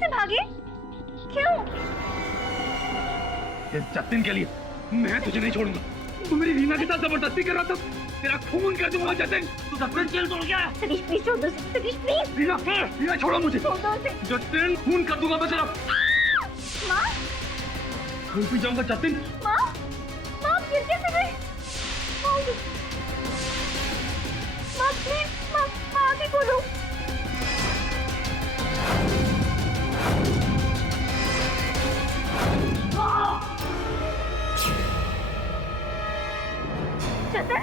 से भागे? क्यों? इस जतिन के लिए मैं तुझे नहीं छोड़ूंगा। तू मेरी रीना के साथ जबरदस्ती कर रहा था, तेरा खून कर दूंगा जतिन। तू जतिन जेल तोड़ गया। सतीश प्लीज छोड़ दो, सतीश प्लीज। रीना, रीना छोड़ो मुझे। छोड़ दो उसे। जतिन खून कर दूंगा मैं तेरा। माँ, खून पी जाऊंगा जतिन। माँ, माँ फिर कैसे गए? माँ प्लीज, माँ आगे बोलो। जतिन,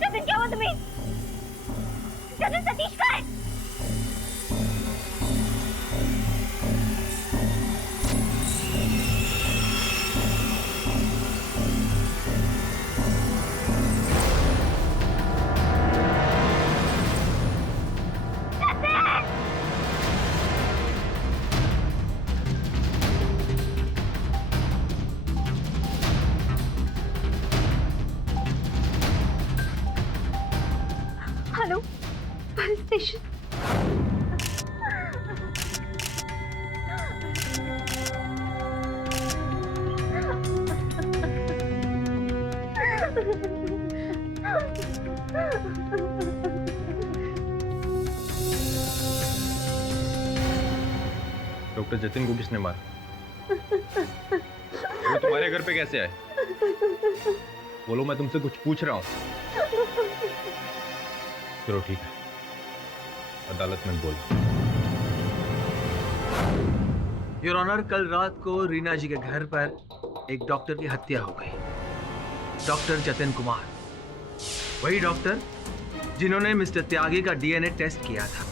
जतिन क्या हुआ तुम्हें? जतिन सतीश कहाँ है? Hello, police station. Doctor Jatin को किसने मारा? वो तुम्हारे घर पे कैसे आए? बोलो, मैं तुमसे कुछ पूछ रहा हूँ। चलो ठीक है, अदालत में बोल। योर ऑनर, कल रात को रीना जी के घर पर एक डॉक्टर की हत्या हो गई। डॉक्टर जतिन कुमार, वही डॉक्टर जिन्होंने मिस्टर त्यागी का डीएनए टेस्ट किया था,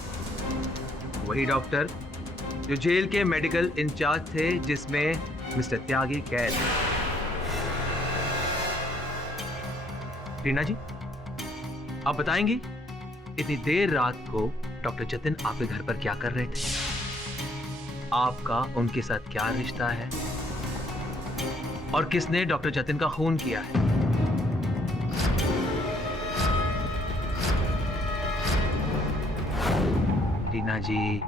वही डॉक्टर जो जेल के मेडिकल इंचार्ज थे जिसमें मिस्टर त्यागी कैद है। रीना जी, आप बताएंगी इतनी देर रात को डॉक्टर जतिन आपके घर पर क्या कर रहे थे? आपका उनके साथ क्या रिश्ता है? और किसने डॉक्टर जतिन का खून किया है? रीना जी,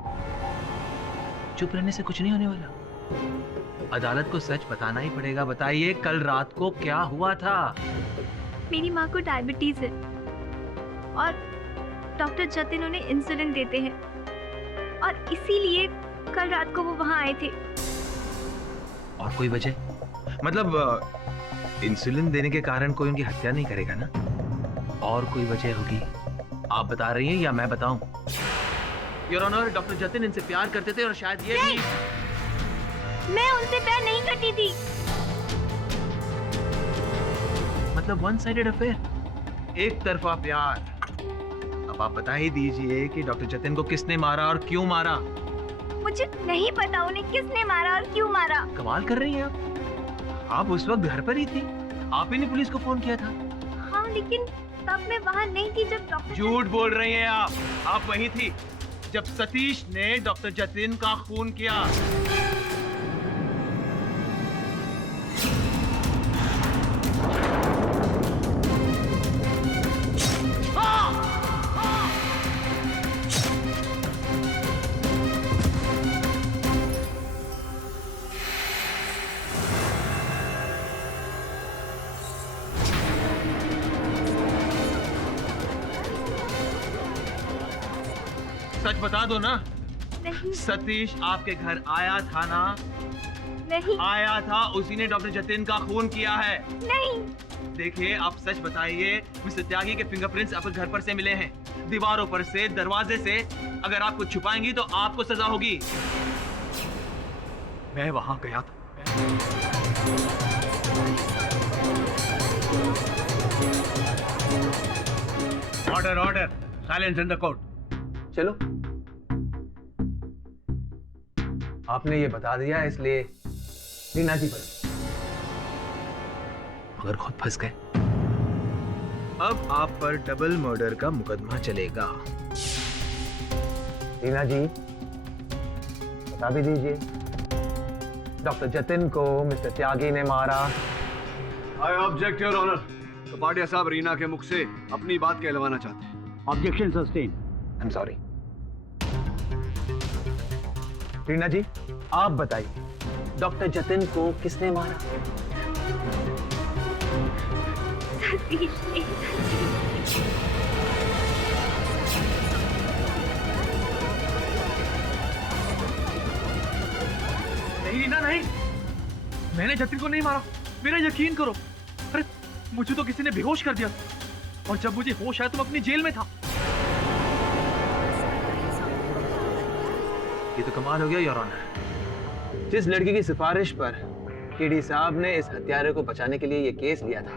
चुप रहने से कुछ नहीं होने वाला। अदालत को सच बताना ही पड़ेगा। बताइए, कल रात को क्या हुआ था? मेरी माँ को डायबिटीज है और डॉक्टर जतिन उन्हें इंसुलिन देते हैं और इसीलिए कल रात को वो वहाँ आए थे। और कोई वजह? मतलब इंसुलिन देने के कारण कोई उनकी हत्या नहीं करेगा ना? और कोई वजह होगी? आप बता रही हैं या मैं बताऊं? योर ऑनर, डॉक्टर जतिन इनसे प्यार करते थे और शायद ये भी। मैं उनसे प्यार नहीं करती थी। मतलब वन साइडेड अफेयर, एक तरफा प्यार। अब आप बता ही दीजिए कि डॉक्टर जतिन को किसने मारा और क्यों मारा? मुझे नहीं पता उन्हें किसने मारा और क्यों मारा। कमाल कर रही हैं आप उस वक्त घर पर ही थी, आप ही ने पुलिस को फोन किया था। हाँ, लेकिन तब मैं वहाँ नहीं थी जब डॉक्टर। झूठ बोल रही हैं आप वहीं थी जब सतीश ने डॉक्टर जतिन का खून किया। सच बता दो ना। नहीं। सतीश आपके घर आया था ना? नहीं। आया था, उसी ने डॉक्टर जतिन का खून किया है। नहीं। देखिए, आप सच बताइए, मिस्टर त्यागी के फिंगरप्रिंट्स आपके घर पर से मिले हैं, दीवारों पर से, दरवाजे से। अगर आप कुछ छुपाएंगी तो आपको सजा होगी। मैं वहां गया था। Order, order, silence in the court. चलो, आपने ये बता दिया इसलिए रीना जी पर मगर खुद फंस गए। अब आप पर डबल मर्डर का मुकदमा चलेगा। रीना जी, बता भी दीजिए, डॉक्टर जतिन को मिस्टर त्यागी ने मारा। I object your honour. Kapadia साहब रीना के मुख से अपनी बात कहलवाना चाहते हैं। Objection sustain. I am sorry. Reena ji, आप बताइए, डॉक्टर जतिन को किसने मारा? सतीश ने। नहीं रीना नहीं, मैंने जतिन को नहीं मारा, मेरा यकीन करो। अरे मुझे तो किसी ने बेहोश कर दिया और जब मुझे होश आया तो मैं अपनी जेल में था। ये तो कमाल हो गया योर ऑनर। जिस लड़की की सिफारिश पर केडी साहब ने इस हत्यारे को बचाने के लिए ये केस लिया था,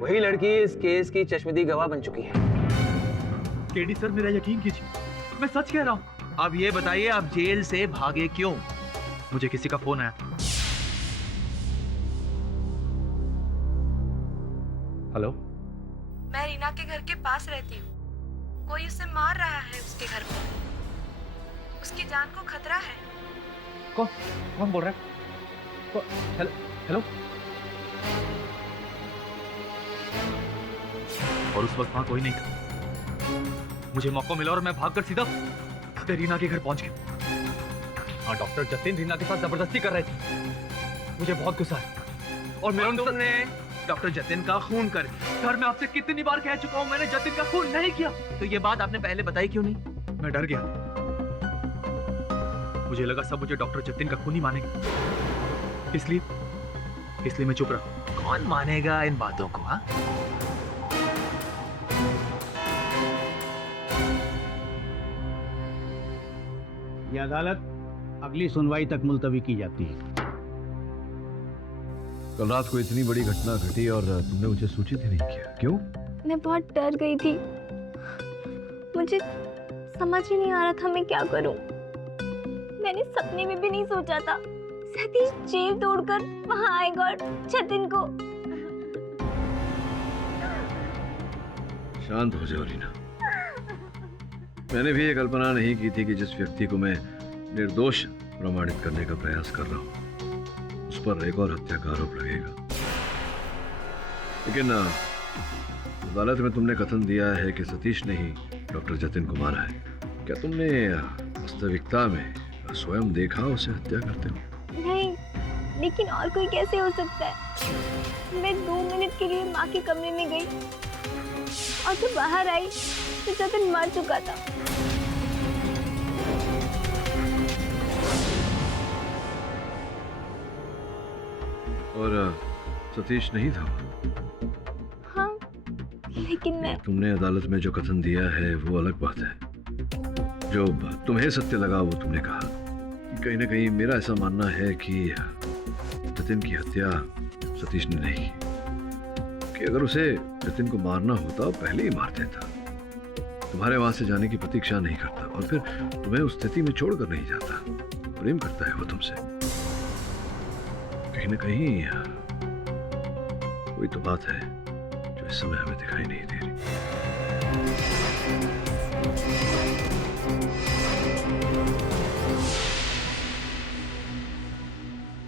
वही लड़की इस केस की चश्मदीद गवाह बन चुकी है। केडी सर, मेरा यकीन कीजिए, मैं सच कह रहा हूँ। अब ये बताइए, आप जेल से भागे क्यों? मुझे किसी का फोन आया। हेलो, मैं रीना के घर के पास रहती हूँ। कोई उसे मार रहा है उसके घर पर। उसकी जान को खतरा है। कौन कौन बोल रहा है? Hello hello. और उस वक्त वहां कोई नहीं था। मुझे मौका मिला और मैं भागकर सीधा रीना के घर पहुंच गया। हाँ, डॉक्टर जतिन रीना के साथ जबरदस्ती कर रहे थे। मुझे बहुत गुस्सा है और मेरा तुमने डॉक्टर जतिन का खून कर दिया। सर, मैं आपसे कितनी बार कह चुका हूं, मैंने जतिन का खून नहीं किया। तो ये बात आपने पहले बताई क्यों नहीं? मैं डर गया। मुझे लगा सब मुझे डॉक्टर जतिन का खून ही मानेंगे, इसलिए मैं चुप रहा। कौन मानेगा इन बातों को? हाँ, ये अदालत अगली सुनवाई तक मुलतवी की जाती है। कल रात को इतनी बड़ी घटना घटी और तुमने मुझे सूचित ही नहीं किया, क्यों? मैं बहुत डर गई थी। मुझे समझ ही नहीं आ रहा था मैं क्या करूं। मैंने सपने में भी नहीं सोचा था सतीश जेल तोड़कर वहां आएगा और जतिन को। शांत हो जाओ रीना। मैंने भी ये कल्पना नहीं की थी कि जिस व्यक्ति को मैं निर्दोष प्रमाणित करने का प्रयास कर रहा हूं उस पर एक और हत्या का आरोप लगेगा। लेकिन अदालत में तुमने कथन दिया है कि सतीश ने ही डॉक्टर जतिन को मारा है। क्या तुमने वास्तविकता में स्वयं देखा उसे हत्या करते हो? नहीं, लेकिन और कोई कैसे हो सकता है? मैं 2 मिनट के लिए माँ के कमरे में गई और जब बाहर आई तो जतिन मर चुका था। और सतीश नहीं था? हाँ, लेकिन मैं तुमने अदालत में जो कथन दिया है वो अलग बात है। जो तुम्हें सत्य लगा वो तुमने कहा। कहीं ना कहीं मेरा ऐसा मानना है कि जतिन की हत्या सतीश ने नहीं की। कि अगर उसे जतिन को मारना होता पहले ही मार देता। तुम्हारे वहां से जाने की प्रतीक्षा नहीं करता और फिर तुम्हें उस स्थिति में छोड़कर नहीं जाता। प्रेम करता है वो तुमसे। कहीं ना कहीं कोई तो बात है जो इस समय हमें दिखाई नहीं दे रही।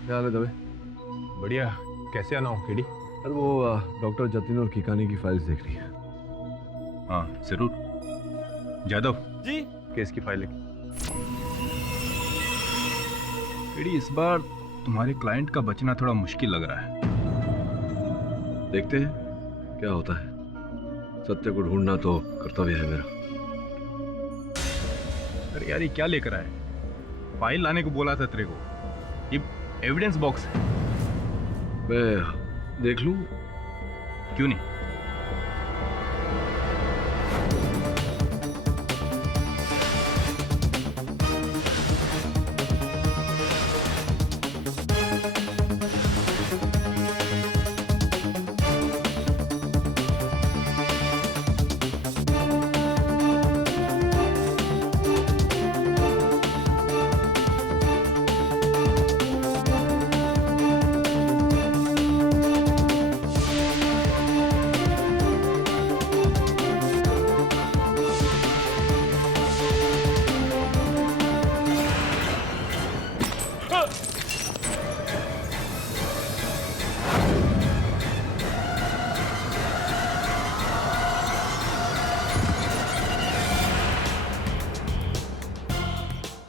क्या हाल है दवे? बढ़िया। कैसे आना हो केडी? अरे वो डॉक्टर जतिन और किकानी की फाइल्स देख रही है। हाँ जरूर। जादव जी। केस की फाइल केडी, इस बार तुम्हारे क्लाइंट का बचना थोड़ा मुश्किल लग रहा है। देखते हैं क्या होता है। सत्य को ढूंढना तो कर्तव्य है मेरा। अरे यार, ये क्या लेकर आए? फाइल लाने को बोला था तेरे को। ये एविडेंस बॉक्स है। मैं देख लूं? क्यों नहीं?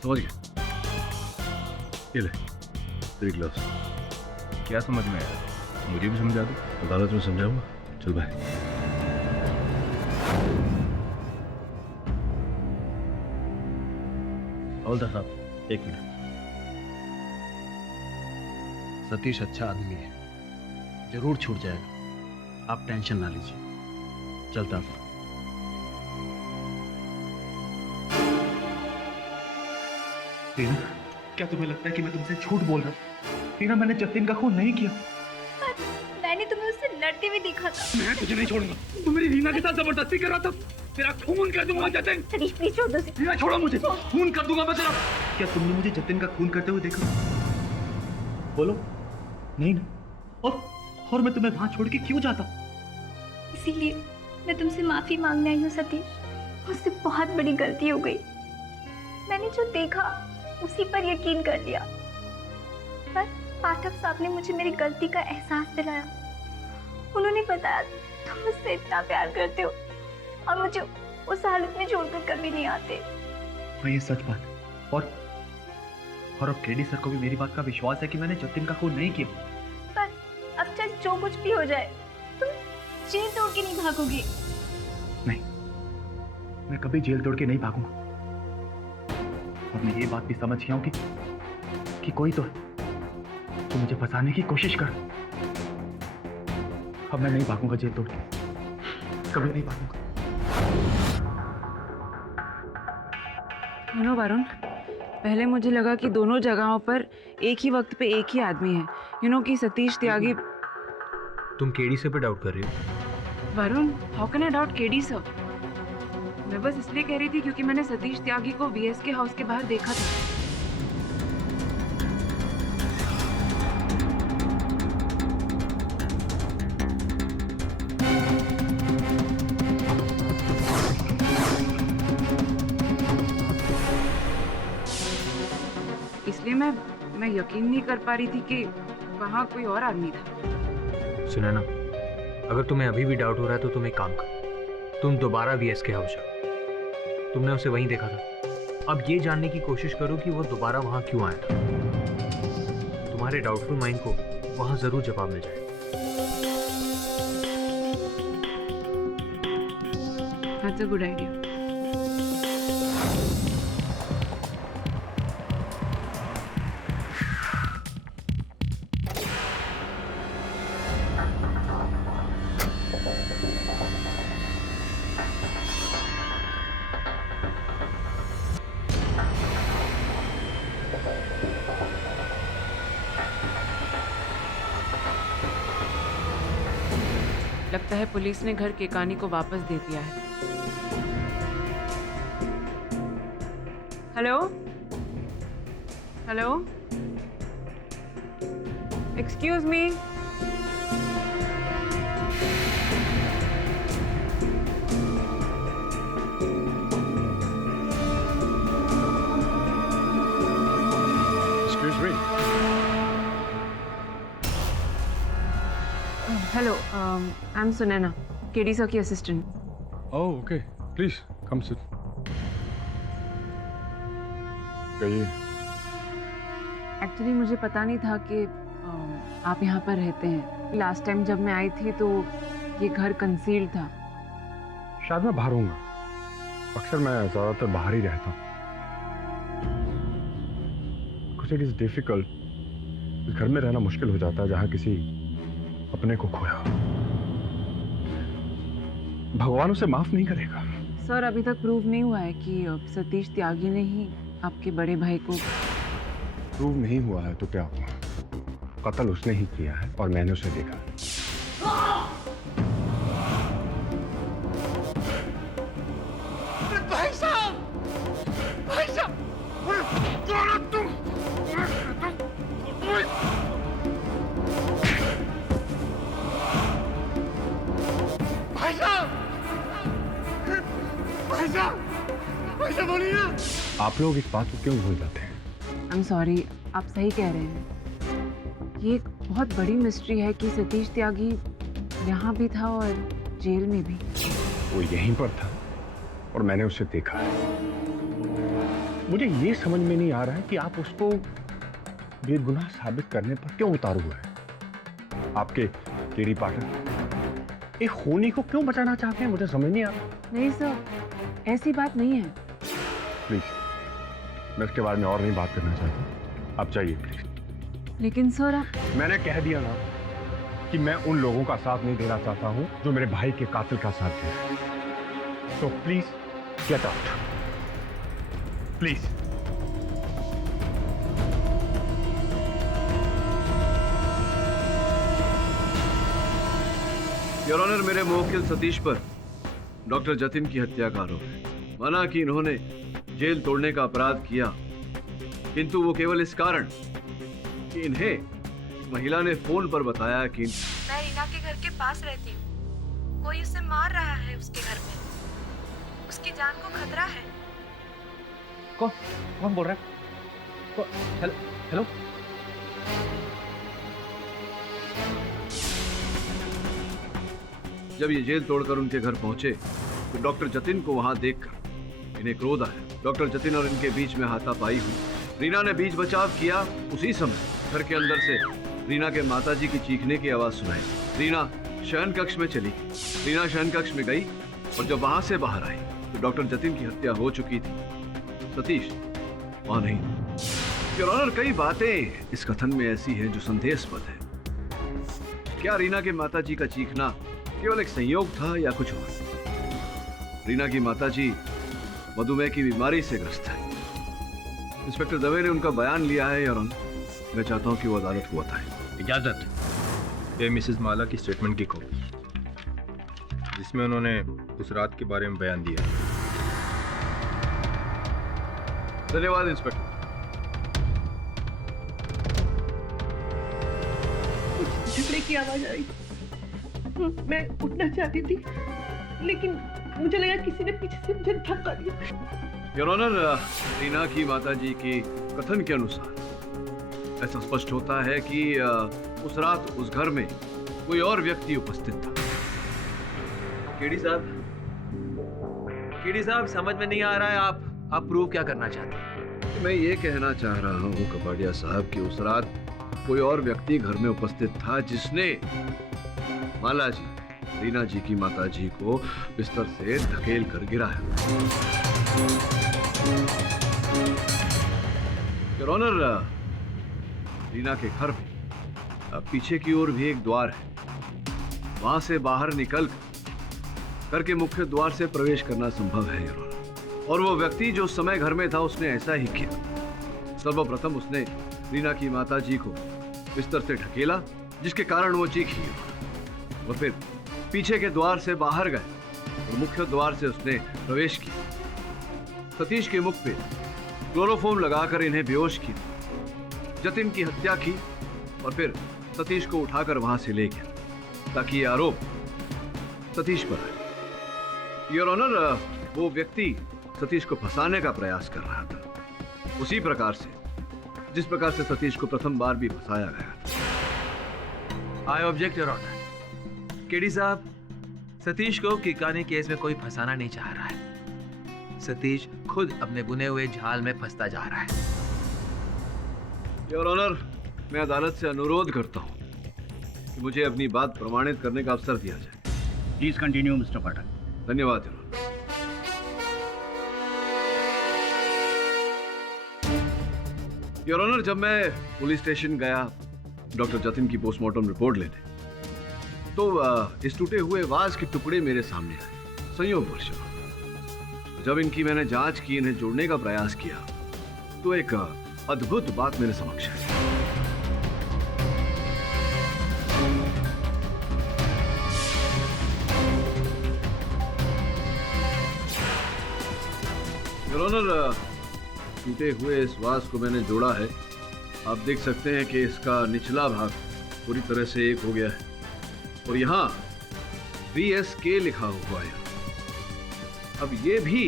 समझ गया। ये ले तेरी ग्लास। क्या समझ में आया? मुझे भी समझा दो। अदालत में समझाऊंगा। चल भाई। हवलदार साहब, एक मिनट। सतीश अच्छा आदमी है, जरूर छूट जाएगा, आप टेंशन ना लीजिए। चलता हूं। रीना, क्या तुम्हें लगता है कि मैं तुमसे झूठ बोल रहा हूँ? रीना, मैंने जतिन का खून नहीं किया। मैंने तुम्हें उससे लड़ते हुए देखा था। मैं तुझे नहीं छोड़ूंगा। तू मेरी रीना के साथ जबरदस्ती कर रहा था। तेरा खून कर दूंगा जतिन। सतीश प्लीज छोड़ दो उसे। रीना, छोड़ो मुझे। खून कर दूंगा मैं तेरा। क्या तुमने मुझे जतिन का खून करते हुए देखा? बोलो। नहीं ना। और मैं तुम्हें वहां छोड़ के क्यों जाता? इसीलिए मैं तुमसे माफी मांगने आई हूँ सतीश। मुझसे बहुत बड़ी गलती हो गई। मैंने जो देखा उसी पर यकीन कर लिया, पर पाठक साहब ने मुझे मेरी गलती का एहसास दिलाया। उन्होंने बताया तुम मुझसे इतना प्यार करते हो और मुझे उस हालत में छोड़कर कभी नहीं आते। मैं ये सच बात और अब केडी सर को भी मेरी बात का विश्वास है कि मैंने जतिन का खून नहीं किया। पर अब चाहे जो कुछ भी हो जाए तुम जेल तोड़ के नहीं भागोगे। नहीं, मैं कभी जेल तोड़ के नहीं भागूंगा। और मैं ये बात भी समझ गया हूं कि कोई तो मुझे फंसाने की कोशिश कर। अब मैं नहीं भागूंगा जेल तोड़ के, कभी नहीं भागूंगा। यू नो वरुण, पहले मुझे लगा कि दोनों जगहों पर एक ही वक्त पे एक ही आदमी है। यू नो कि सतीश त्यागी। तुम केडी से पे डाउट कर रही हो? Varun, how can I doubt KD sir? मैं बस इसलिए कह रही थी क्योंकि मैंने सतीश त्यागी को वीएसके हाउस के बाहर देखा था। इसलिए मैं यकीन नहीं कर पा रही थी कि वहां कोई और आदमी था। सुना ना, अगर तुम्हें अभी भी डाउट हो रहा है तो तुम एक काम करो, तुम दोबारा वीएसके हाउस जाओ। तुमने उसे वहीं देखा था। अब ये जानने की कोशिश करो कि वो दोबारा वहां क्यों आया था। तुम्हारे डाउटफुल माइंड को वहां जरूर जवाब मिल जाएगा। That's a good idea. लगता है पुलिस ने घर केकानी को वापस दे दिया है। Hello hello, excuse me. Excuse me. Hello, I am Sunaina, KD sir की assistant. Oh, okay. Please, come sit. कहिए। एक्चुअली मुझे पता नहीं था कि आप यहाँ पर रहते हैं। लास्ट टाइम जब मैं आई थी तो ये घर कंसील्ड था। शायद मैं बाहर हूँगा। अक्सर मैं ज़्यादातर बाहर ही रहता हूँ। कुछ इट इज़ डिफिकल्ट। इस घर में रहना मुश्किल हो जाता है जहाँ किसी अपने को खोया। भगवान उसे माफ नहीं करेगा। सर, अभी तक प्रूव नहीं हुआ है कि सतीश त्यागी ने ही आपके बड़े भाई को। प्रूव नहीं हुआ है तो क्या हुआ? कत्ल उसने ही किया है और मैंने उसे देखा। भाई साहब, भाई साहब, तुम भाई साहब, भाई साहब, भाई साहब बोलिए। आप लोग इस बात को क्यों भूल जाते हैं? आई एम सॉरी, आप सही कह रहे हैं। ये एक बहुत बड़ी मिस्ट्री है कि सतीश त्यागी यहाँ भी था और जेल में भी। वो यहीं पर था और मैंने उसे देखा है। मुझे ये समझ में नहीं आ रहा है कि आप उसको बेगुनाह साबित करने पर क्यों उतारू हुआ है? आपके केडी पार्टनर एक खूनी को क्यों बचाना चाहते हैं? मुझे समझ नहीं आ रहा। नहीं सर, ऐसी बात नहीं है। प्लीज, मैं इसके बारे में और नहीं बात करना चाहता। आप जाइए प्लीज। लेकिन सर आप... मैंने कह दिया ना कि मैं उन लोगों का साथ नहीं देना चाहता हूं जो मेरे भाई के कातिल का साथ दे। तो please get out, please. Your honour, मेरे मुवक्किल सतीश पर डॉक्टर जतिन की हत्या का आरोप है। माना कि इन्होंने जेल तोड़ने का अपराध किया, किंतु वो केवल इस कारण कि इन्हें महिला ने फोन पर बताया कि मैं रीना के घर के पास रहती हूँ, कोई उसे मार रहा है उसके घर में, उसकी जान को खतरा है। कौन बोल रहा है? हेलो? जब ये जेल तोड़कर उनके घर पहुंचे तो डॉक्टर जतिन को वहां देखकर इन्हें क्रोध आया। डॉक्टर जतिन और इनके बीच में हाथापाई हुई। रीना ने बीच बचाव किया। उसी समय घर के अंदर से रीना के माताजी की चीखने की आवाज सुनाई। रीना शयन कक्ष में चली। रीना शयन कक्ष में गई और जब वहां से बाहर आई तो डॉक्टर जतिन की हत्या हो चुकी थी। सतीश वहां नहीं। योर ऑनर, कई बातें इस कथन में ऐसी हैं जो संदेहास्पद है। क्या रीना के माताजी का चीखना केवल एक संयोग था या कुछ और? रीना की माताजी मधुमेह की बीमारी से ग्रस्त है। इंस्पेक्टर दवे ने उनका बयान लिया है योर ऑनर। मैं चाहता हूं कि वो अदालत को बताएं। इजाजत। ये मिसेस माला की स्टेटमेंट की कॉपी, जिसमें उन्होंने उस रात के बारे में बयान दिया। धन्यवाद इंस्पेक्टर। झगड़े की आवाज आई। मैं उठना चाहती थी, लेकिन मुझे लगा किसी ने पीछे से मुझे धक्का दिया। योर ऑनर, रीना की माताजी के कथन के अनुसार ऐसा स्पष्ट होता है कि उस रात उस घर में कोई और व्यक्ति उपस्थित था। केडी साहब समझ में नहीं आ रहा है, आप प्रूव क्या करना चाहते हैं? मैं ये कहना चाह रहा हूँ कपाडिया साहब कि उस रात कोई और व्यक्ति घर में उपस्थित था जिसने माला जी, रीना जी की माताजी को बिस्तर से धकेल कर गिराया। योर ऑनर, रीना के घर में पीछे की ओर भी एक द्वार है। वहां से बाहर निकल घर के मुख्य द्वार से प्रवेश करना संभव है योर ऑनर। और वो व्यक्ति जो उस समय घर में था उसने ऐसा ही किया। सर्वप्रथम उसने रीना की माताजी को बिस्तर से ढकेला, जिसके कारण वो चीखी, और फिर पीछे के द्वार से बाहर गए और मुख्य द्वार से उसने प्रवेश किया। सतीश के मुख पे क्लोरोफॉर्म लगाकर इन्हें बेहोश किया, जतिन की हत्या की और फिर सतीश को उठाकर वहां से ले गया ताकि ये आरोप सतीश पर आए। योर ऑनर, वो व्यक्ति सतीश को फंसाने का प्रयास कर रहा था, उसी प्रकार से जिस प्रकार से सतीश को प्रथम बार भी फंसाया गया था। I object your honour. KD साहब, सतीश को किकानी केस में कोई फंसाना नहीं चाह रहा है। सतीश खुद अपने बुने हुए जाल में फंसता जा रहा है। योर ऑनर, मैं अदालत से अनुरोध करता हूं कि मुझे अपनी बात प्रमाणित करने का अवसर दिया जाए। प्लीज कंटिन्यू मिस्टर पाठक। धन्यवाद योर ऑनर। योर ऑनर, जब मैं पुलिस स्टेशन गया डॉक्टर जतिन की पोस्टमार्टम रिपोर्ट लेने, तो इस टूटे हुए वाज के टुकड़े मेरे सामने आए। संयोगवश जब इनकी मैंने जांच की, इन्हें जोड़ने का प्रयास किया, तो एक अद्भुत बात मेरे समक्ष है। योर ऑनर, टूटे हुए इस वाज को मैंने जोड़ा है। आप देख सकते हैं कि इसका निचला भाग पूरी तरह से एक हो गया है और यहाँ VSK लिखा हुआ है। अब ये भी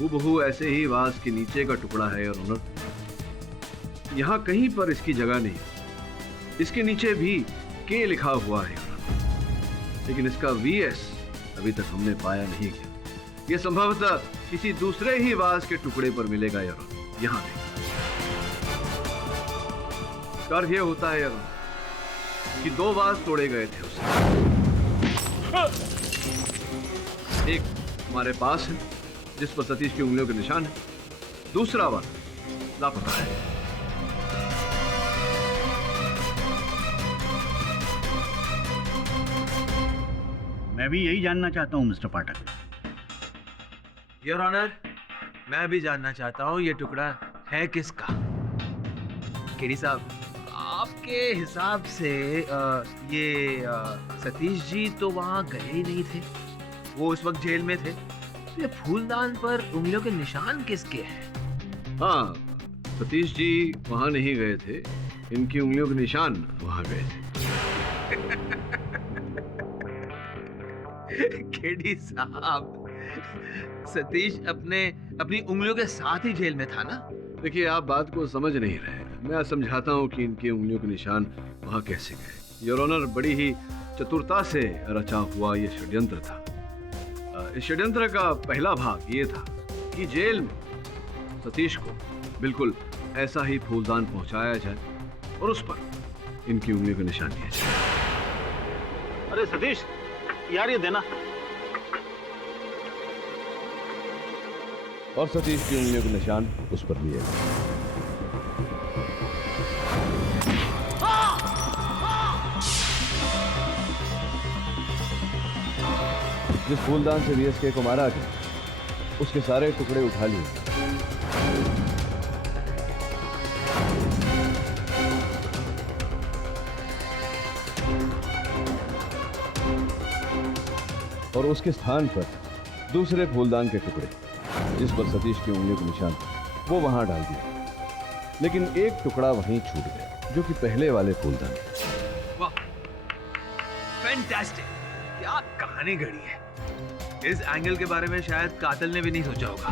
हूबहू ऐसे ही वाज के नीचे का टुकड़ा है योर ऑनर। यहाँ कहीं पर इसकी जगह नहीं, इसके नीचे भी K लिखा हुआ है योर ऑनर, लेकिन इसका VS अभी तक हमने पाया नहीं गया। ये संभवतः किसी दूसरे ही वाज के टुकड़े पर मिलेगा योर ऑनर, यहाँ नहीं। इसका अर्थ ये होता है कि 2 वास तोड़े गए थे उसे। एक हमारे पास है जिस पर सतीश की उंगलियों के निशान है, दूसरा वास लापता है। मैं भी यही जानना चाहता हूं मिस्टर पाठक। योर ऑनर, मैं भी जानना चाहता हूँ ये टुकड़ा है किसका। केडी साहब, आपके हिसाब से सतीश जी तो वहाँ गए ही नहीं थे, वो उस वक्त जेल में थे, तो ये फूलदान पर उंगलियों के निशान किसके हैं? हाँ, सतीश जी वहां नहीं गए थे, इनकी उंगलियों के निशान वहां गए थे। केडी साहब, सतीश अपनी उंगलियों के साथ ही जेल में था ना? देखिए, आप बात को समझ नहीं रहे। मैं समझाता हूँ कि इनकी उंगलियों के निशान वहां कैसे गए। योर ऑनर, बड़ी ही चतुरता से रचा हुआ ये षड्यंत्र था। इस षड्यंत्र का पहला भाग ये था कि जेल में सतीश को बिल्कुल ऐसा ही फूलदान पहुंचाया जाए और उस पर इनकी उंगलियों के निशान दिए जाए। अरे सतीश यार, ये देना। और सतीश की उंगलियों के निशान उस पर दिए गए। जिस फूलदान से वीएसके को मारा गया, उसके सारे टुकड़े उठा लिए और उसके स्थान पर दूसरे फूलदान के टुकड़े जिस पर सतीश की उंगलियों के निशान वो वहां डाल दिए, लेकिन एक टुकड़ा वहीं छूट गया जो कि पहले वाले फूलदान थे। वाह, फैंटास्टिक! क्या कहानी गढ़ी है। इस एंगल के बारे में शायद कातिल ने भी नहीं सोचा होगा।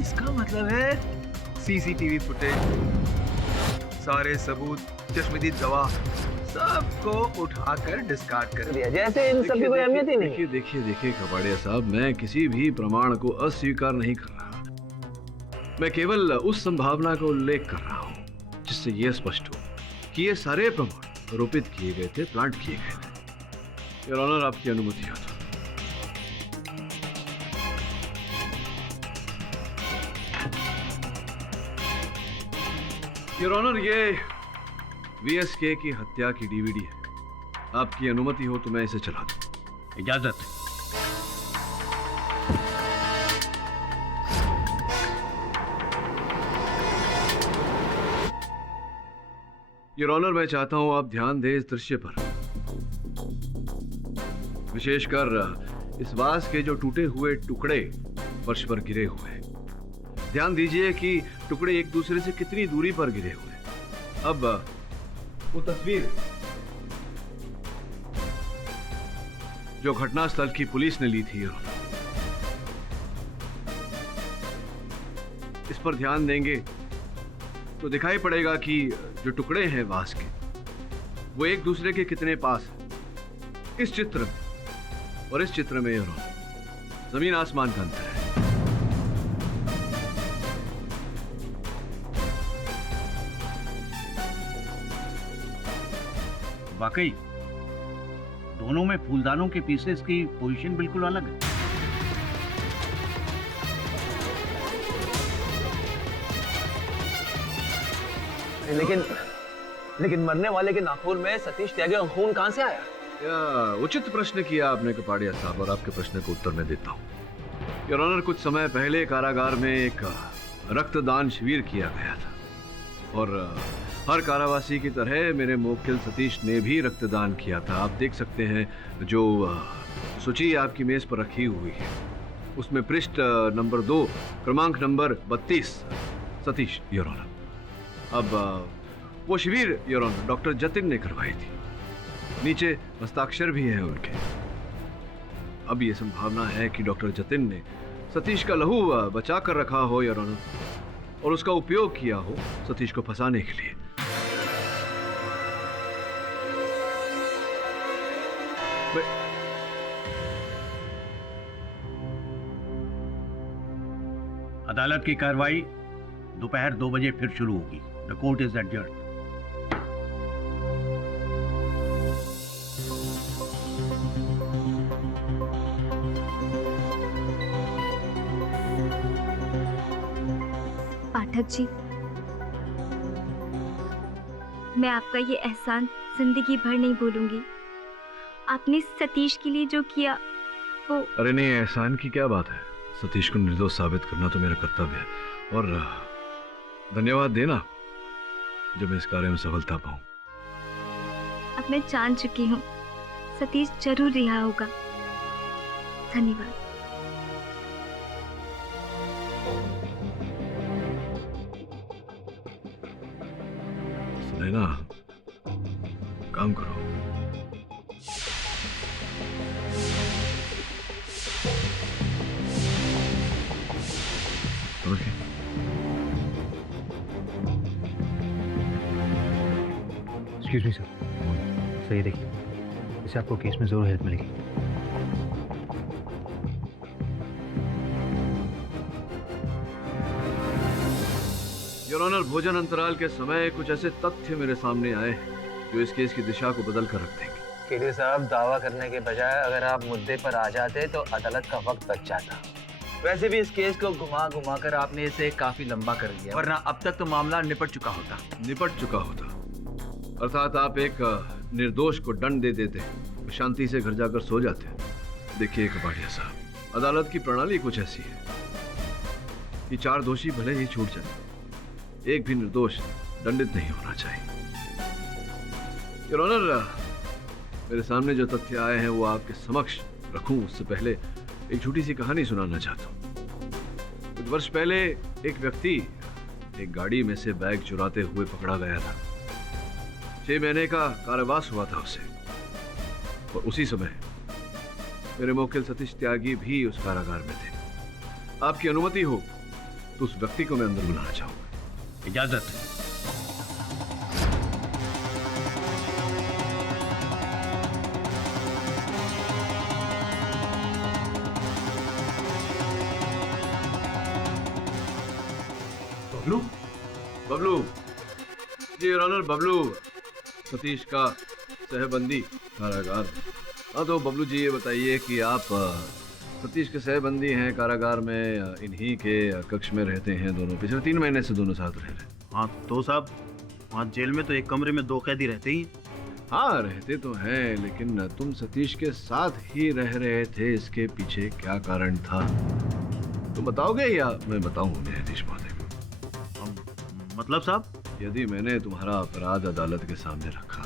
इसका मतलब है सीसीटीवी फुटेज, सारे सबूत, चश्मदीद गवाह सबको उठाकर डिस्कार्ड कर दिया, जैसे इन सब की कोई अहमियत ही नहीं। देखिए कबाड़िया साहब, मैं किसी भी प्रमाण को अस्वीकार नहीं कर रहा। मैं केवल उस संभावना का उल्लेख कर रहा हूं जिससे यह स्पष्ट हो कि ये सारे प्रमाण रोपित किए गए थे, प्लांट किए गए थे। योर ऑनर, आपकी अनुमति हो तो। योर ऑनर, ये वीएसके की हत्या की डीवीडी है। आपकी अनुमति हो तो मैं इसे चला दूं। इजाजत। योर ऑनर, मैं चाहता हूं आप ध्यान दें इस दृश्य पर, विशेषकर इस वास के जो टूटे हुए टुकड़े फर्श पर गिरे हुए हैं। ध्यान दीजिए कि टुकड़े एक दूसरे से कितनी दूरी पर गिरे हुए हैं। अब वो तस्वीर जो घटनास्थल की पुलिस ने ली थी, इस पर ध्यान देंगे तो दिखाई पड़ेगा कि जो टुकड़े हैं वास के, वो एक दूसरे के कितने पास हैं। इस चित्र में और इस चित्र में जमीन आसमान का अंतर है। वाकई दोनों में फूलदानों के पीसेस की पोजीशन बिल्कुल अलग है। लेकिन मरने वाले के नाखून में सतीश त्यागी का खून कहां से आया? उचित प्रश्न किया आपने कपाड़िया साहब, और आपके प्रश्न को उत्तर मैं देता हूँ। योर ऑनर, कुछ समय पहले कारागार में एक रक्तदान शिविर किया गया था और हर कारावासी की तरह मेरे मुवक्किल सतीश ने भी रक्तदान किया था। आप देख सकते हैं जो सूची आपकी मेज पर रखी हुई है, उसमें पृष्ठ नंबर 2 क्रमांक नंबर 32 सतीश, योर ऑनर। अब वो शिविर योर ऑनर डॉक्टर जतिन ने करवाई थी, नीचे हस्ताक्षर भी हैं उनके। अब ये संभावना है कि डॉक्टर जतिन ने सतीश का लहू बचा कर रखा हो योर ऑनर, और उसका उपयोग किया हो सतीश को फंसाने के लिए। अदालत की कार्रवाई दोपहर 2 बजे फिर शुरू होगी। The court is adjourn. Bharat ji, मैं आपका ये एहसान जिंदगी भर नहीं भूलूंगी। आपने सतीश के लिए जो किया वो... अरे नहीं, एहसान की क्या बात है। सतीश को निर्दोष साबित करना तो मेरा कर्तव्य है, और धन्यवाद देना जब मैं इस कार्य में सफलता पाऊं। अब मैं जान चुकी हूँ सतीश जरूर रिहा होगा। धन्यवाद। नैना, काम करो। समझ गए? एक्सक्यूज मी सर, सही देखिए, इससे आपको केस में जरूर हेल्प मिलेगी। योर ऑनर, भोजन अंतराल के समय कुछ ऐसे तथ्य मेरे सामने आए जो इस केस की दिशा को बदल कर रख देंगे। केडी साहब, दावा करने के बजाय अगर आप मुद्दे पर आ जाते तो अदालत का वक्त बच जाता। वैसे भी इस केस को घुमा घुमा कर आपने इसे काफी लंबा कर दिया, वरना अब तक तो मामला निपट चुका होता। अर्थात आप एक निर्दोष को दंड दे देते, शांति से घर जाकर सो जाते। देखिए कपाड़िया साहब, अदालत की प्रणाली कुछ ऐसी है कि 4 दोषी भले ही छूट जाए, एक भी निर्दोष दंडित नहीं होना चाहिए। योर ऑनर, मेरे सामने जो तथ्य आए हैं वो आपके समक्ष रखूं उससे पहले एक छोटी सी कहानी सुनाना चाहता हूं। कुछ वर्ष पहले एक व्यक्ति एक गाड़ी में से बैग चुराते हुए पकड़ा गया था। 6 महीने का कारावास हुआ था उसे, और उसी समय मेरे मुवक्किल सतीश त्यागी भी उस कारागार में थे। आपकी अनुमति हो तो उस व्यक्ति को मैं अंदर बुलाना चाहूंगा। इजाजत। बबलू जी, योर ऑनर, बबलू सतीश का सहबंदी कारागार। हाँ तो बबलू जी, ये बताइए कि आप सतीश के सहबंदी हैं, कारागार में इन्हीं के कक्ष में रहते हैं दोनों, पिछले 3 महीने से दोनों साथ रह रहे हैं। हाँ तो साहब, वहाँ जेल में तो एक कमरे में 2 कैदी रहते ही। हाँ रहते तो हैं, लेकिन तुम सतीश के साथ ही रह रहे थे, इसके पीछे क्या कारण था तुम बताओगे या मैं बताऊं न्यायाधीश महोदय? मतलब साहब, यदि मैंने तुम्हारा अपराध अदालत के सामने रखा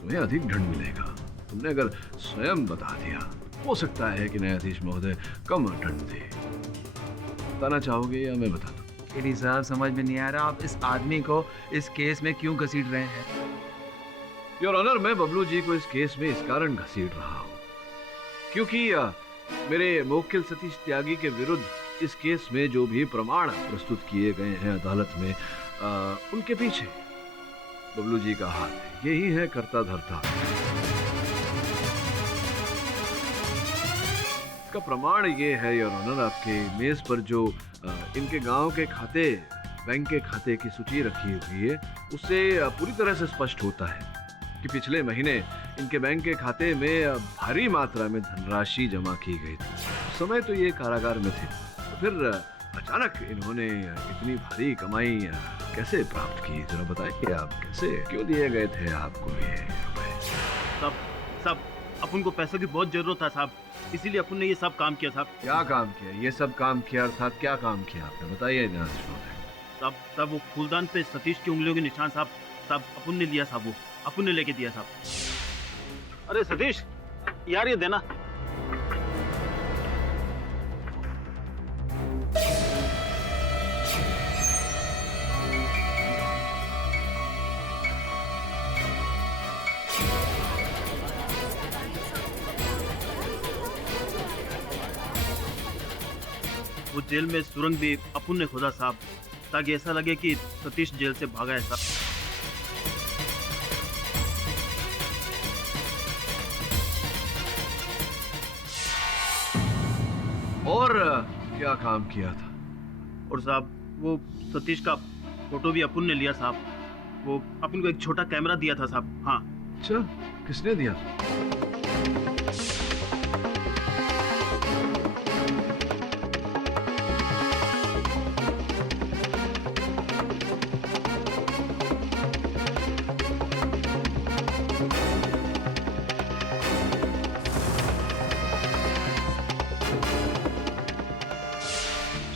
तुम्हें अधिक दंड मिलेगा। तुमने अगर स्वयं बता दिया, हो सकता है कि न्यायाधीश महोदय कम दंड दे। बताना चाहोगे या मैं बता दूं? केडी साहब, समझ में नहीं आ रहा आप इस आदमी को इस केस में क्यों घसीट रहे हैं? योर ऑनर, मैं बबलू जी को इस केस में इस कारण घसीट रहा हूँ क्योंकि मेरे मुवक्किल सतीश त्यागी के विरुद्ध इस केस में जो भी प्रमाण प्रस्तुत किए गए हैं अदालत में, उनके पीछे बबलू जी का हाथ है। यही है कर्ता धर्ता। इसका प्रमाण ये है योर ऑनर, आपके मेज पर जो इनके गांव के खाते, बैंक के खाते की सूची रखी हुई है, उससे पूरी तरह से स्पष्ट होता है कि पिछले महीने इनके बैंक के खाते में भारी मात्रा में धनराशि जमा की गई थी। उस समय तो ये कारागार में थे, तो फिर अचानक इन्होंने इतनी भारी कमाई कैसे प्राप्त की? जरा बताइए, आप कैसे, क्यों दिए गए थे आपको ये रुपए? सब अपन को पैसों की बहुत जरूरत था साहब, इसीलिए अपन ने ये सब काम किया साहब। क्या काम किया? ये सब काम किया अर्थात क्या काम किया आपने? बताइए न्यायाधीश महोदय। साहब वो फूलदान पे सतीश की उंगलियों के निशान साहब अपन ने लिया साहब, वो अपन ने लेके दिया साहब। अरे सतीश यार, ये देना। वो जेल में सुरंग भी अपन ने खोदा साहब, ताकि ऐसा लगे कि सतीश जेल से भागा है साहब। और क्या काम किया था? और साहब वो सतीश का फोटो भी अपन ने लिया साहब, वो अपन को एक छोटा कैमरा दिया था साहब। हाँ। अच्छा, किसने दिया?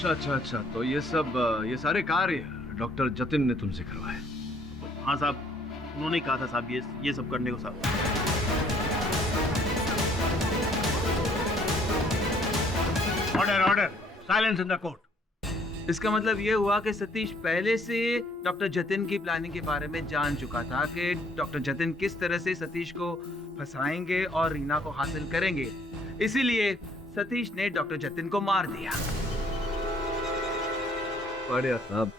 अच्छा अच्छा अच्छा, तो ये सारे कार्य डॉक्टर जतिन ने तुमसे करवाए? हाँ साहब, उन्होंने कहा था साहब ये सब करने को साहब। Order order, silence in the court. इसका मतलब ये हुआ कि सतीश पहले से डॉक्टर जतिन की प्लानिंग के बारे में जान चुका था कि डॉक्टर जतिन किस तरह से सतीश को फंसाएंगे और रीना को हासिल करेंगे। इसीलिए सतीश ने डॉक्टर जतिन को मार दिया। बढ़िया साहब,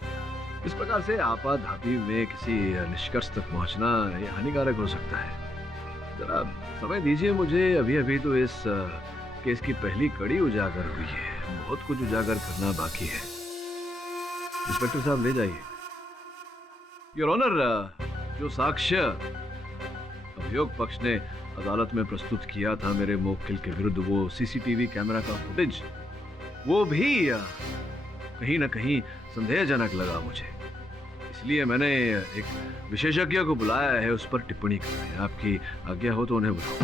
इस प्रकार से आपाधापी में किसी निष्कर्ष तक पहुंचना ये हानिकारक हो सकता है। जरा समय दीजिए मुझे, अभी अभी तो इस केस की पहली कड़ी उजागर हुई है, बहुत कुछ उजागर करना बाकी है। इंस्पेक्टर साहब ले जाइए। योर ऑनर, जो साक्ष्य अभियोग पक्ष ने अदालत में प्रस्तुत किया था मेरे मुवक्किल के विरुद्ध, वो सीसीटीवी कैमरा का फुटेज, वो भी कहीं ना कहीं संदेहजनक लगा मुझे। इसलिए मैंने एक विशेषज्ञ को बुलाया है उस पर टिप्पणी करने। आपकी आज्ञा हो तो उन्हें बुलाओ।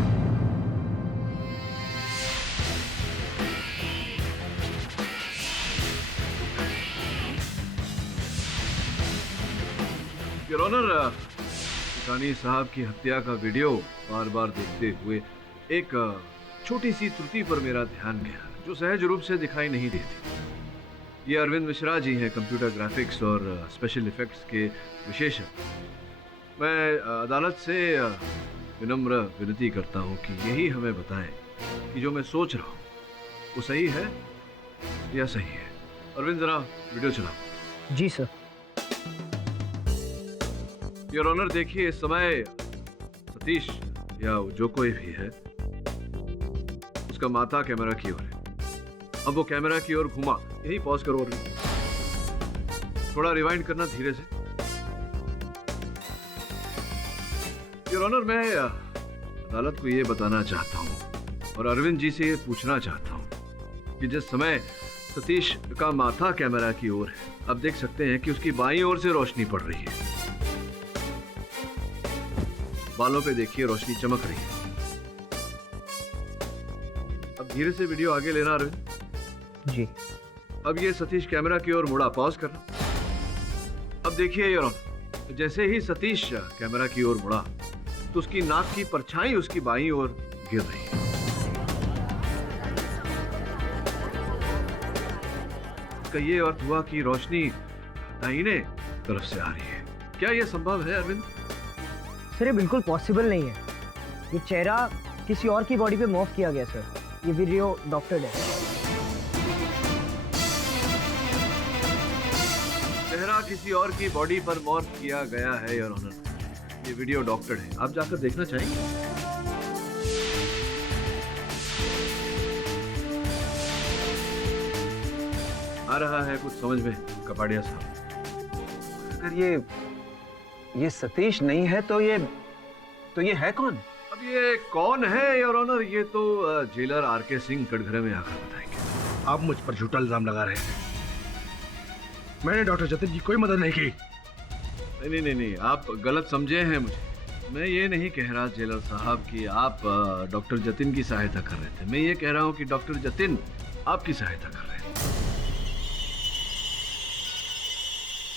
योर ऑनर, शिकानी साहब की हत्या का वीडियो बार बार देखते हुए एक छोटी सी त्रुटि पर मेरा ध्यान गया, जो सहज रूप से दिखाई नहीं देती। ये अरविंद मिश्रा जी हैं, कंप्यूटर ग्राफिक्स और स्पेशल इफेक्ट्स के विशेषज्ञ। मैं अदालत से विनम्र विनती करता हूं कि यही हमें बताएं कि जो मैं सोच रहा हूं वो सही है या सही है। अरविंद, जरा वीडियो चलाओ। जी सर। योर ऑनर, देखिए इस समय सतीश या जो कोई भी है, उसका माथा कैमरा की ओर है। अब वो कैमरा की ओर घुमा, यही पॉज करो और थोड़ा रिवाइंड करना धीरे से। योर ऑनर, मैं अदालत को ये बताना चाहता हूँ और अरविंद जी से ये पूछना चाहता हूँ कि जिस समय सतीश का माथा कैमरा की ओर है, अब देख सकते हैं कि उसकी बाईं ओर से रोशनी पड़ रही है। बालों पे देखिए रोशनी चमक रही है। अब धीरे से वीडियो आगे लेना अरविंद जी। अब ये सतीश कैमरा की ओर मुड़ा, पॉज करना। अब देखिए योर ऑनर, जैसे ही सतीश कैमरा की ओर मुड़ा तो उसकी नाक की परछाई उसकी बाईं ओर गिर रही है। इसका ये अर्थ हुआ कि रोशनी दाहिने तरफ से आ रही है। क्या यह संभव है अरविंद? सर ये बिल्कुल पॉसिबल नहीं है। ये चेहरा किसी और की बॉडी पे मॉर्फ किया गया सर। ये वीडियो डॉक्टर्ड है। चेहरा किसी और की बॉडी पर मॉर्फ किया गया है योर ऑनर। ये वीडियो डॉक्टर्ड है, आप जाकर देखना चाहेंगे? आ रहा है कुछ समझ में कपाड़िया साहब? अगर ये सतीश नहीं है तो ये है कौन? अब ये कौन है योर ऑनर, ये तो जेलर आरके सिंह कटघरे में आकर बताएंगे। आप मुझ पर झूठा इल्जाम लगा रहे हैं। मैंने डॉक्टर जतिन की कोई मदद नहीं की। नहीं, आप गलत समझे हैं मुझे। मैं ये नहीं कह रहा जेलर साहब कि आप डॉक्टर जतिन की सहायता कर रहे थे। मैं ये कह रहा हूँ कि डॉक्टर जतिन आपकी सहायता कर रहे थे।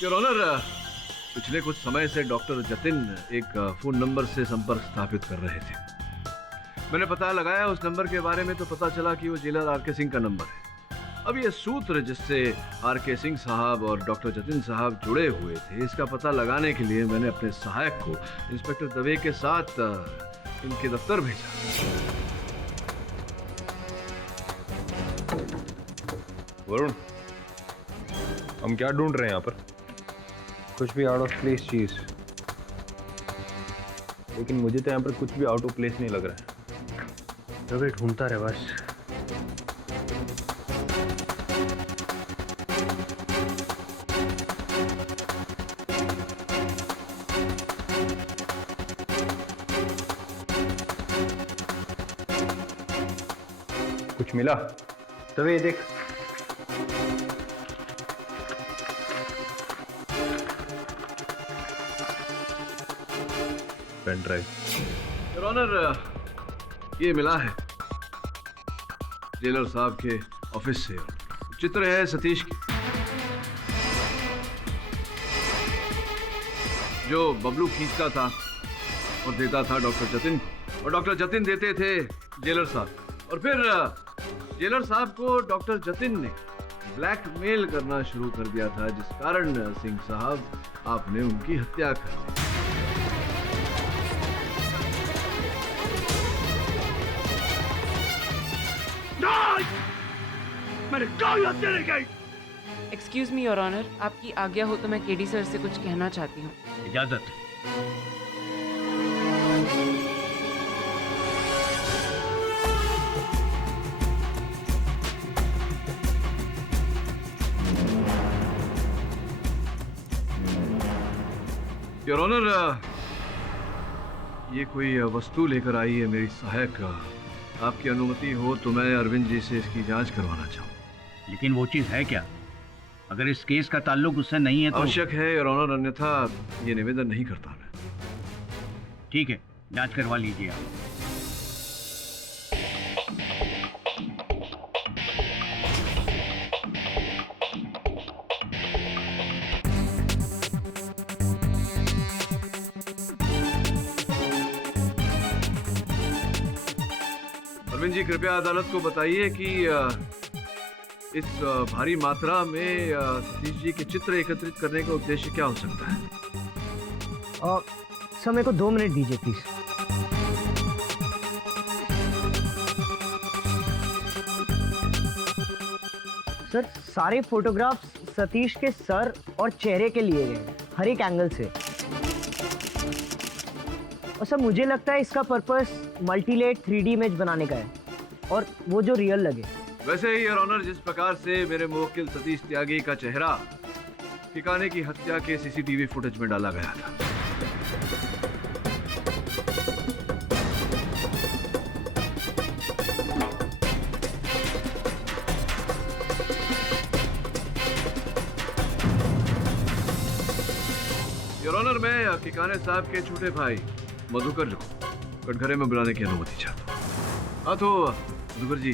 योर ऑनर, पिछले कुछ समय से डॉक्टर जतिन एक फोन नंबर से संपर्क स्थापित कर रहे थे। मैंने पता लगाया उस नंबर के बारे में तो पता चला कि वो जेलर आरके सिंह का नंबर है। अब ये सूत्र जिससे आरके सिंह साहब और डॉक्टर जतिन साहब जुड़े हुए थे, इसका पता लगाने के लिए मैंने अपने सहायक को इंस्पेक्टर दवे के साथ इनके दफ्तर भेजा। वरुण, हम क्या ढूंढ रहे हैं यहाँ पर? कुछ भी आउट ऑफ प्लेस चीज। लेकिन मुझे तो यहाँ पर कुछ भी आउट ऑफ प्लेस नहीं लग रहा है। तो ढूंढता रहे बस। कुछ मिला? तो ये देख, पेन ड्राइव। योर ऑनर, ये मिला है जेलर साहब के ऑफिस से। चित्र है सतीश की, जो बबलू खींचता था और देता था डॉक्टर जतिन को, और डॉक्टर जतिन देते थे जेलर साहब, और फिर जेलर साहब को डॉक्टर जतिन ने ब्लैकमेल करना शुरू कर दिया था, जिस कारण सिंह साहब आपने उनकी हत्या कर दी। मैंने कोई हत्या नहीं की। एक्सक्यूज मी योर ऑनर, आपकी आज्ञा हो तो मैं केडी सर से कुछ कहना चाहती हूँ। इजाजत। योर ऑनर, ये कोई वस्तु लेकर आई है मेरी सहायक। आपकी अनुमति हो तो मैं अरविंद जी से इसकी जांच करवाना चाहूँ। लेकिन वो चीज है क्या? अगर इस केस का ताल्लुक उससे नहीं है तो आवश्यक है योर ऑनर, अन्यथा ये निवेदन नहीं करता मैं। ठीक है, जांच करवा लीजिए आप। अरविंद जी, कृपया अदालत को बताइए कि इस भारी मात्रा में सतीश जी के चित्र एकत्रित करने का उद्देश्य क्या हो सकता है? सर मेरे को 2 मिनट दीजिए प्लीज। सर सारे फोटोग्राफ्स सतीश के सर और चेहरे के लिए गए हैं, हर एक एंगल से। और सर मुझे लगता है इसका पर्पस मल्टीलेट 3D इमेज बनाने का है, और वो जो रियल लगे। वैसे ही योर ऑनर, जिस प्रकार से मेरे मुवक्किल सतीश त्यागी का चेहरा ठिकाने की हत्या के सीसीटीवी फुटेज में डाला गया था, योर ऑनर, मैं ठिकाने साहब के छोटे भाई मधुकर को कटघरे में बुलाने की अनुमति चाहता हूँ। हाँ तो मधुकर जी,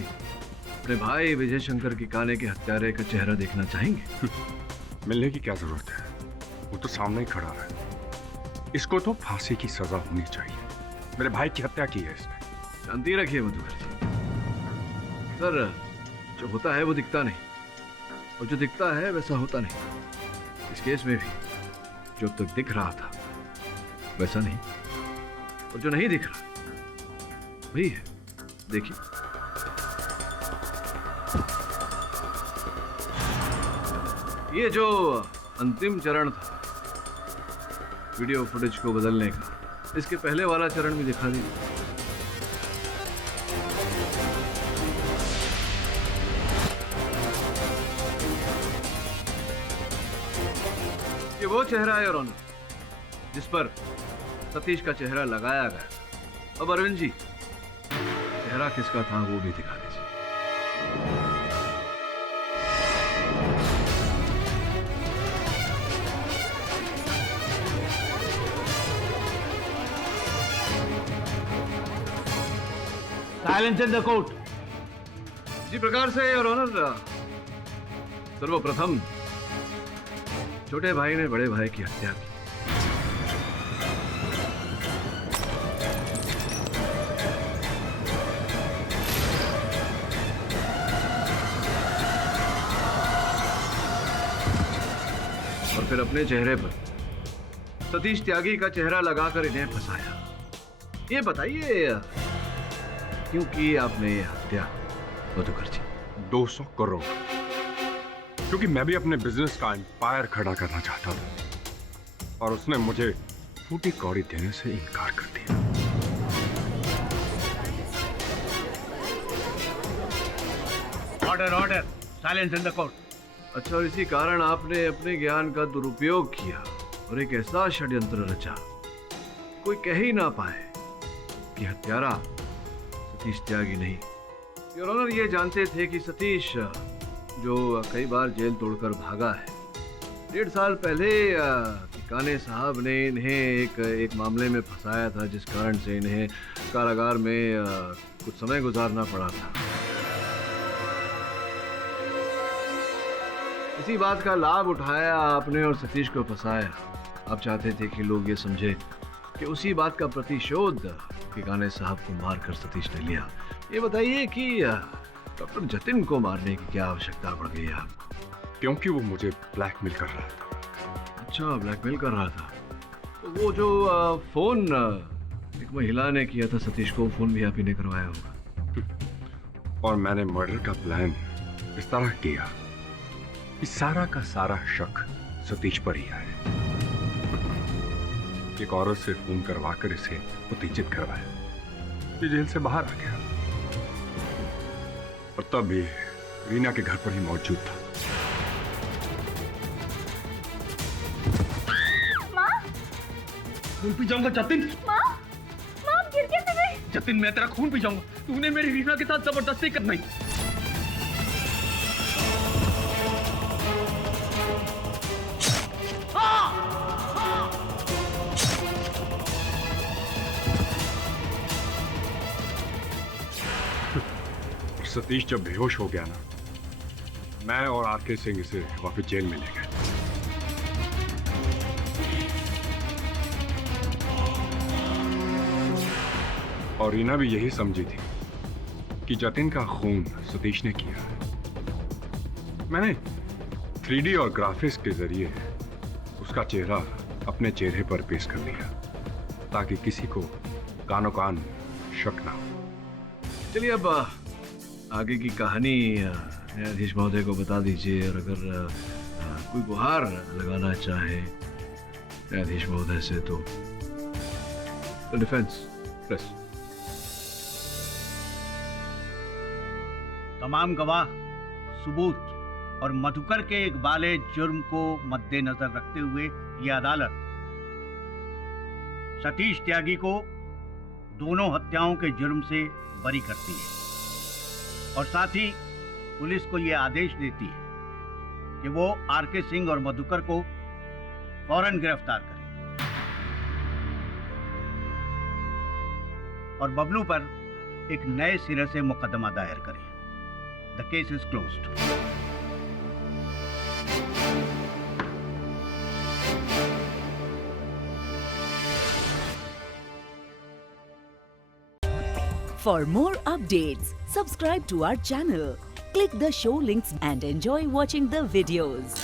अपने भाई विजय शंकर की काने के हत्यारे का चेहरा देखना चाहेंगे? मिलने की क्या जरूरत है, वो तो सामने ही खड़ा है। इसको तो फांसी की सजा होनी चाहिए। मेरे भाई की हत्या की है इसने। शांति रखिए मधुकर जी। सर, जो होता है वो दिखता नहीं, और जो दिखता है वैसा होता नहीं। इस केस में भी जो अब तक दिख रहा था वैसा नहीं, और जो नहीं दिख रहा वही है। देखिए, ये जो अंतिम चरण था वीडियो फुटेज को बदलने का, इसके पहले वाला चरण भी दिखा दीजिए। ये वो चेहरा है योर ऑनर, जिस पर सतीश का चेहरा लगाया गया। अब अरविंद जी, चेहरा किसका था वो भी दिखा दीजिए। Silence in the court. इसी प्रकार से योर ऑनर, सर्वप्रथम छोटे भाई ने बड़े भाई की हत्या की। और फिर अपने चेहरे पर सतीश त्यागी का चेहरा लगाकर इन्हें फंसाया। ये बताइए क्यों की आपने ये हत्या मधुकर जी? 200 करोड़, क्योंकि मैं भी अपने बिजनेस का एम्पायर खड़ा करना चाहता था, और उसने मुझे फूटी कौड़ी देने से इनकार कर दिया। Order order, silence in the court. अच्छा, और इसी कारण आपने अपने ज्ञान का दुरुपयोग किया और एक ऐसा षड्यंत्र रचा कोई कह ही ना पाए कि हत्यारा सतीश त्यागी नहीं। योर ऑनर, ये जानते थे कि सतीश, जो कई बार जेल तोड़कर भागा है, 1.5 साल पहले ठिकाने साहब ने इन्हें एक मामले में फंसाया था, जिस कारण से इन्हें कारागार में कुछ समय गुजारना पड़ा था। इसी बात का लाभ उठाया आपने और सतीश को फंसाया। आप चाहते थे कि लोग ये समझे कि उसी बात का प्रतिशोध ठिकाने साहब को मारकर सतीश ने लिया। ये बताइए कि डॉक्टर जतिन को मारने की क्या आवश्यकता पड़ गई आपको? क्योंकि वो मुझे ब्लैकमेल कर रहा था। अच्छा, ब्लैकमेल कर रहा था। तो वो जो फोन एक महिला ने किया था सतीश को, फोन भी आप ही ने करवाया होगा। और मैंने मर्डर का प्लान इस तरह किया कि सारा का सारा शक सतीश पर ही आए। एक औरत से फोन करवाकर इसे उत्तेजित करवाया। ये जेल से बाहर आ गया और तब भी रीना के घर पर ही मौजूद था। खून पी जाऊंगा जतिन। माँ, माँ गिर कैसे गई? जतिन, मैं तेरा खून पी जाऊंगा। तूने मेरी रीना के साथ जबरदस्ती करनी। सतीश जब बेहोश हो गया ना, मैं और आरके सिंह इसे वापस जेल में ले गए। और रीना भी यही समझी थी कि जतिन का खून सतीश ने किया है। मैंने 3D और ग्राफिक्स के जरिए उसका चेहरा अपने चेहरे पर पेश कर दिया ताकि किसी को कानो कान शक ना हो। चलिए अब आगे की कहानी न्यायाधीश महोदय को बता दीजिए, और अगर कोई गुहार लगाना चाहे न्यायाधीश महोदय से तो डिफेंस प्रेस। तमाम गवाह, सबूत और मधुकर के इकबाले जुर्म को मद्देनजर रखते हुए यह अदालत सतीश त्यागी को दोनों हत्याओं के जुर्म से बरी करती है और साथ ही पुलिस को यह आदेश देती है कि वो आरके सिंह और मधुकर को फौरन गिरफ्तार करे और बबलू पर एक नए सिरे से मुकदमा दायर करे। The case is closed. For more updates, subscribe to our channel, click the show links and enjoy watching the videos.